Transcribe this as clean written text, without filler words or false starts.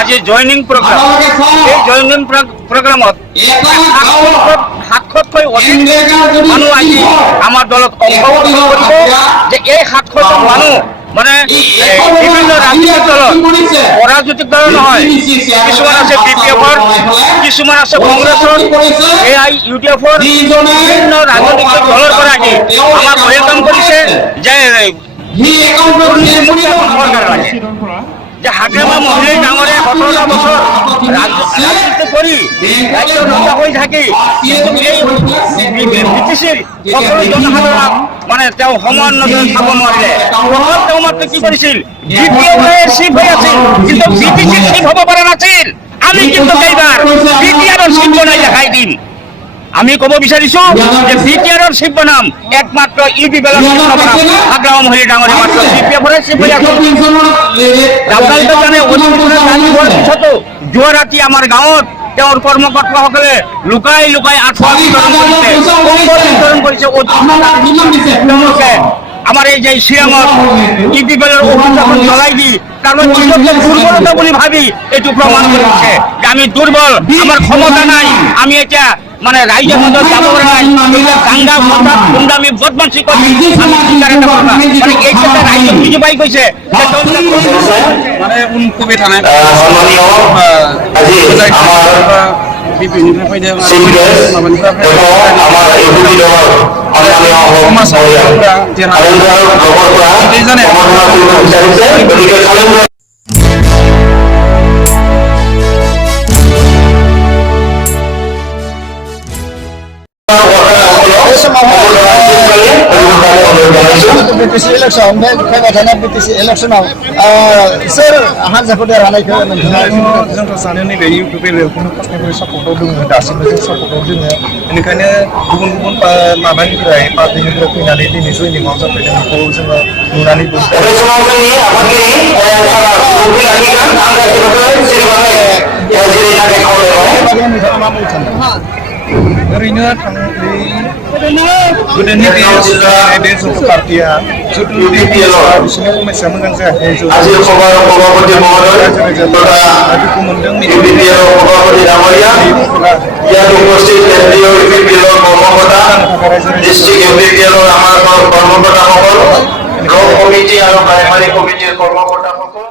আজি joining programme এই joining প্ৰগ্ৰামত 700তকৈ অধিক মানুহ আজি আমাৰ দলত অংশগ্ৰহণ কৰিব যে এই 700জন মানুহ মানে বিভিন্ন ৰাজনৈতিক দলত অৰাজনৈতিক দল নহয় কিছুমান আছে BPFৰ কিছুমান আছে কংগ্ৰেছৰ AIUDFৰ বিভিন্ন ৰাজনৈতিক দলৰ পৰা আহি আমাক ৱেলকাম কৰিছে যে যে হাগ্ৰামা মহিলাই ডাঙৰে 17টা বছৰ ৰাজনীতি কৰি ৰাজ্য ৰক্ষা হৈ থাকি কিন্তু এই ব্ৰিটিছৰ সকলো জনসাধাৰণক মানে তেওঁ সমান নজৰ চাব নোৱাৰিলে তেওঁ মাত্ৰ কি কৰিছিল BPFৰ চিফ হৈ আছিল কিন্তু ব্ৰিটিছৰ চিফ হ'ব পৰা নাছিল আমি কিন্তু এইবাৰ BPFৰ চিফ বনাই দেখাই দিম আমি ক'ব বিচাৰিছো যে BPFৰ চিফ বনাম একমাত্ৰ UDFৰ চিফ বনাম হাগ্ৰামা মহিলাই ডাঙৰে মাত্ৰ BPFৰ চিফ হৈ আছিল আপোনালোকে জানে অধিৱেশনত জানি হোৱাৰ পিছতো যোৱা ৰাতি আমাৰ গাঁৱত তেওঁৰ কৰ্মকৰ্তাসকলে লুকাই লুকাই আঁঠুৱা বিতৰণ কৰিছে তেওঁলোকে আমাৰ এই যে শ্ৰীৰামত UDFৰ অফিচখন জ্বলাই দি কাৰণ নিজকে দুৰ্বলতা বুলি ভাবি এইটো প্ৰমাণ কৰিছে যে আমি দুৰ্বল আমাৰ ক্ষমতা নাই আমি এতিয়া মানে ৰাইজৰ মাজত যাব পৰা নাই দাঙ্গা ফসাদ গুণ্ডামি বদমাছি কৰি আমি চিন্তা এটা কৰা মানে এই ক্ষেত্ৰত ৰাইজক বুজি পাই গৈছে মানে উনকবি থানায় BTC election फैबाय थानाय BTC इलेक्शनाव सोर हानजाखौ देरहानायखौ नोंथाङा जोंथ' सानो नैबे UPPखौनो फार्स्टनिफ्राय सापर्टआव दङ दासिमबो जों सापर्टआव दङ बेनिखायनो गुबुन गुबुन माबानिफ्राय पार्टिनिफ्राय फैनानै दिनै जयनिंआव जाफैदों बेखौ जोङो नुनानै ओरैनो गोदोनि बे जों पार्टिया जिथु बिसोरनि उमेसा मोजां जायाखै दुखु मोनदों কমিটি আৰু প্ৰাইমাৰী কমিটিৰ কৰ্মকৰ্তাসকল